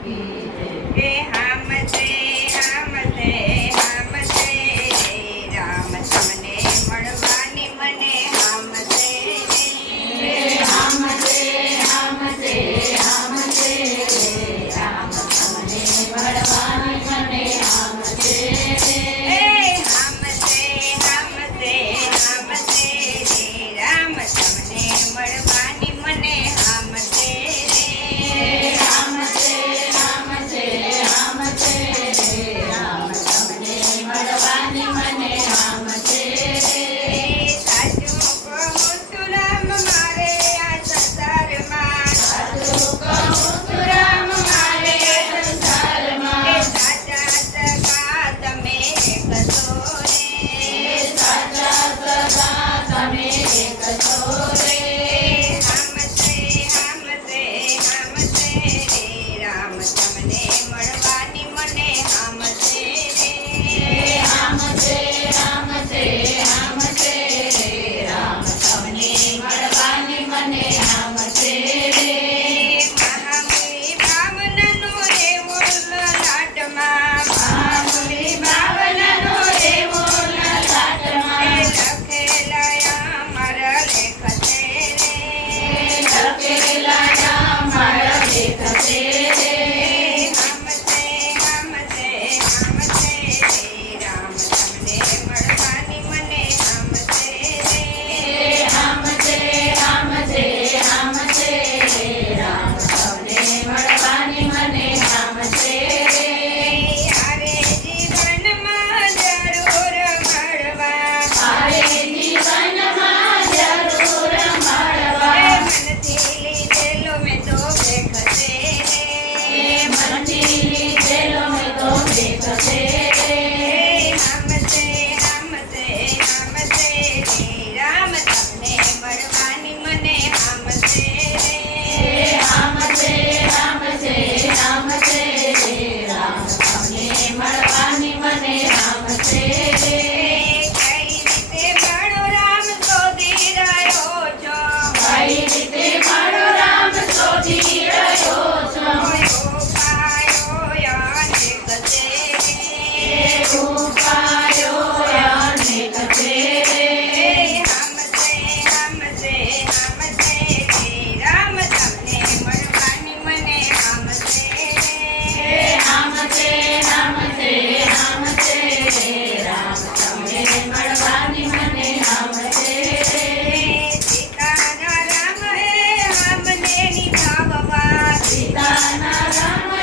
હે હામ છે હામ છે હામ છે રામ તમને મળવાની મને હામ છે રામ છે રામ છે રામ છે રામ તમને મળવાની મને હામ છે હે હામ છે હામ છે હામ છે રામ તમને મળવાની મને હામ છે રામ છે રામ છે રામ છે રામ તમને મળવાની મને હામ છે સાચું કહું છું રામ મારે આ સંસારમાં સાચું કહું છું રામ મારે સંસારમાં સાચા સગા તમે એક છો રે સાચા સગા તમે એક છો રે હામ છે હામ છે હામ છે રામ તમને મળવાની મને હામ છે રામ છે રામ છે રામ છે રામ તમને મળવાની મને હામ છે મહામુનિ ભાવનનો રેવો લલાટમાં મહામુનિ ભાવનનો રેવો લલાટમાં લખેલા મારા લેખ છે રે લખેલા મારા લેખ છે રે હામ છે હામ છે હામ છે રામ તમને મળવાની મને હામ છે રામ છે રામ છે રામ છે રામ તમને મળવાની મને હામ છે યારે જીવનમાં જરૂર મળવા મારે જીવનમાં જરૂર મળવા મનથી લીધેલો મેં તો લેખ છે મનથી લીધેલો મેં તો લેખ છે હામ છે હામ છે હામ છે રામ તમને મળવાની મને હામ છે રામ છે રામ છે રામ છે રામ તમને મળવાની મને હામ છે કઈ રીતે મારો રામ શોધી રહ્યો છો કઈ રીતે મારો રામ શોધી રહ્યો છો ઉપાયો અનેક છે ઉપાયો અનેક છે હામ છે હામ છે હામ છે રામ તમને મળવાની મને હામ છે રામ છે રામ છે રામ છે રામ તમને મળવાની મને હામ છે સીતાના રામ હે હામને નિભાવવા સીતાના રામ